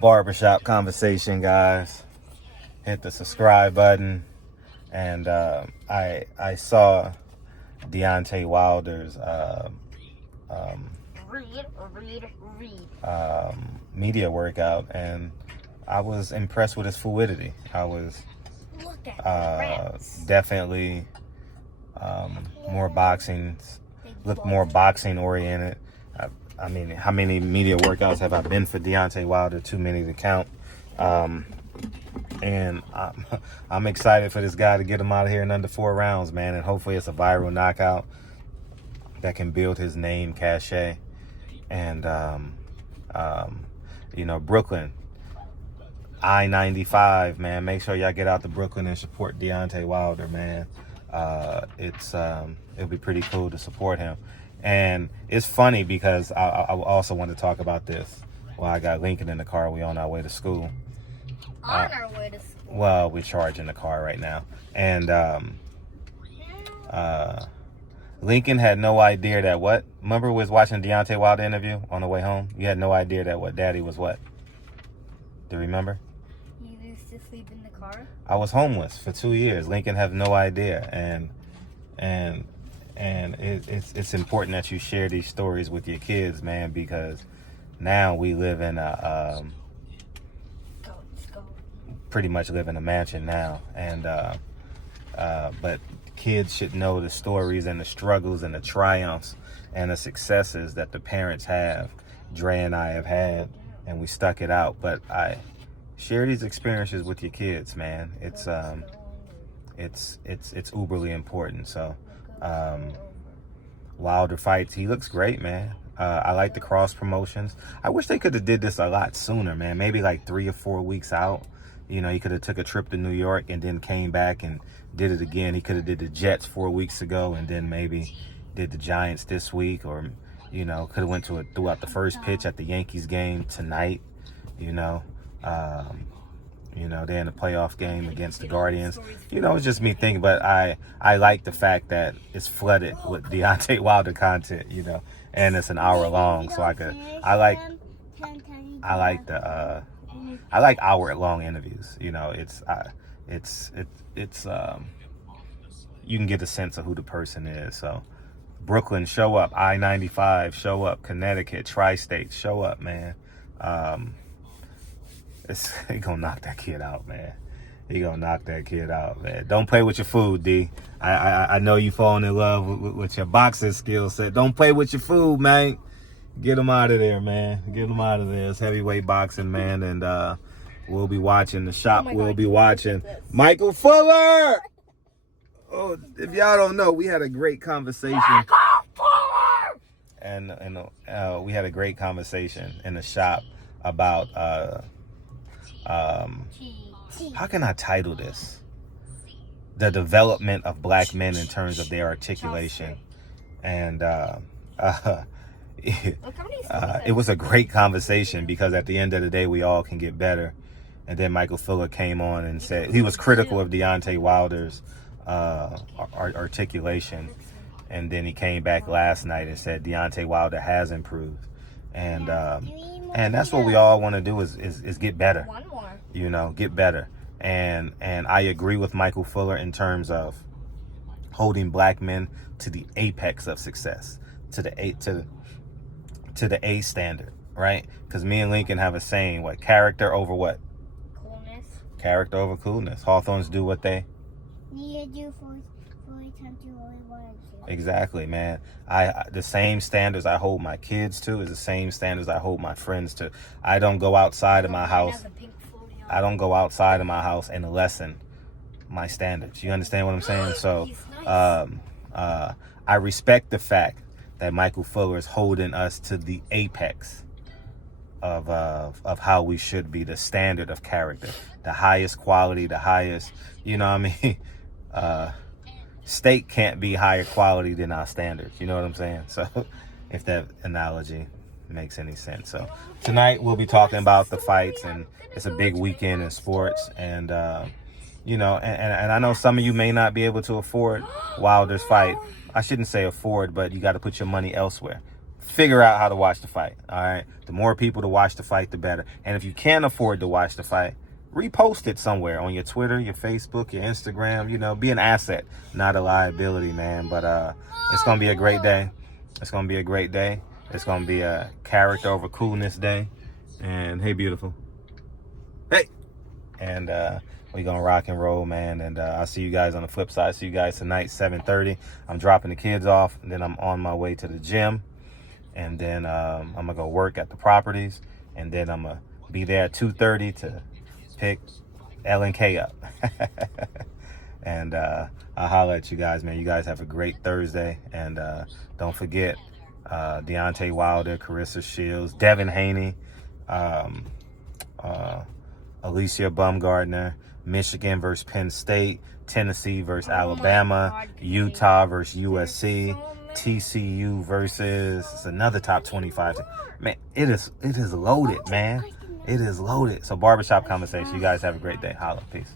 barbershop conversation, guys. Hit the subscribe button. And I saw Deontay Wilder's media workout, and I was impressed with his fluidity. I was definitely more boxing, looked more boxing oriented. I mean, how many media workouts have I been for Deontay Wilder? Too many to count. And I'm excited for this guy to get him out of here in under 4 rounds, man. And hopefully it's a viral knockout that can build his name cachet. And, Brooklyn, I-95, man. Make sure y'all get out to Brooklyn and support Deontay Wilder, man. It'll be pretty cool to support him. And it's funny because I also want to talk about this. Well, I got Lincoln in the car. We on our way to school. On our way to school. Well, we're charging the car right now. And Lincoln had no idea that what? Remember we was watching Deontay Wilder interview on the way home? You had no idea that what? Daddy was what? Do you remember? You used to sleep in the car? I was homeless for 2 years. Lincoln had no idea. And it's important that you share these stories with your kids, man, because now we live in a pretty much live in a mansion now, and but kids should know the stories and the struggles and the triumphs and the successes that the parents have. Dre and I have had, and we stuck it out. But I share these experiences with your kids, man. It's uberly important. So Wilder fights, he looks great, man. I like the cross promotions. I wish they could have did this a lot sooner, man. Maybe like 3 or 4 weeks out. You know, he could have took a trip to New York and then came back and did it again. He could have did the Jets 4 weeks ago and then maybe did the Giants this week, or, you know, could have went to throughout the first pitch at the Yankees game tonight. They're in the playoff game against the Guardians. It's just me thinking, but I like the fact that it's flooded with Deontay Wilder content, and it's an hour long, so I like hour-long interviews. You can get a sense of who the person is. So Brooklyn, show up. I-95, show up. Connecticut, Tri-State, show up, man. He gonna knock that kid out, man. He gonna knock that kid out, man. Don't play with your food, D. I know you falling in love with your boxing skill set. Don't play with your food, man. Get him out of there, man. Get him out of there. It's heavyweight boxing, man. And we'll be watching the shop. We'll be watching Michael Fuller. Oh, if y'all don't know, we had a great conversation. And we had a great conversation in the shop about how can I title this? The development of black men in terms of their articulation. And it was a great conversation because at the end of the day, we all can get better. And then Michael Fuller came on and said he was critical of Deontay Wilder's articulation. And then he came back last night and said Deontay Wilder has improved. And that's what we all want to do is get better. One more. Get better. And I agree with Michael Fuller in terms of holding black men to the apex of success, to the A standard, right? Because me and Lincoln have a saying: what, character over what? Coolness. Character over coolness. Hawthorns do what they need to do for time to really want to. Exactly, man. The same standards I hold my kids to is the same standards I hold my friends to. I don't go outside of my house. I don't go outside of my house and lessen my standards. You understand what I'm saying? So I respect the fact that Michael Fuller is holding us to the apex of how we should be, the standard of character, the highest quality, the highest, steak can't be higher quality than our standards. You know what I'm saying? So if that analogy makes any sense. So tonight we'll be talking about the fights, and it's a big weekend in sports. And, and I know some of you may not be able to afford Wilder's fight. I shouldn't say afford, but you got to put your money elsewhere. figure out how to watch the fight. All right. The more people to watch the fight, the better. And if you can't afford to watch the fight, repost it somewhere on your Twitter, your Facebook, your Instagram. You know, be an asset, not a liability, man. But it's gonna be a great day. It's gonna be a great day. It's gonna be a character over coolness day. And hey, beautiful. Hey. And we gonna rock and roll, man. And I'll see you guys on the flip side. See you guys tonight, 7:30. I'm dropping the kids off, and then I'm on my way to the gym. And then I'm gonna go work at the properties, and then I'm gonna be there at 2:30 to pick L and K up. And I'll holler at you guys, man. You guys have a great Thursday, and don't forget Deontay Wilder, Carissa Shields, Devin Haney, Alicia Baumgardner, Michigan versus Penn State, Tennessee versus Alabama, Utah versus USC, TCU versus another top 25. Man, it is loaded, man. It is loaded. So barbershop conversation. You guys have a great day. Holla. Peace.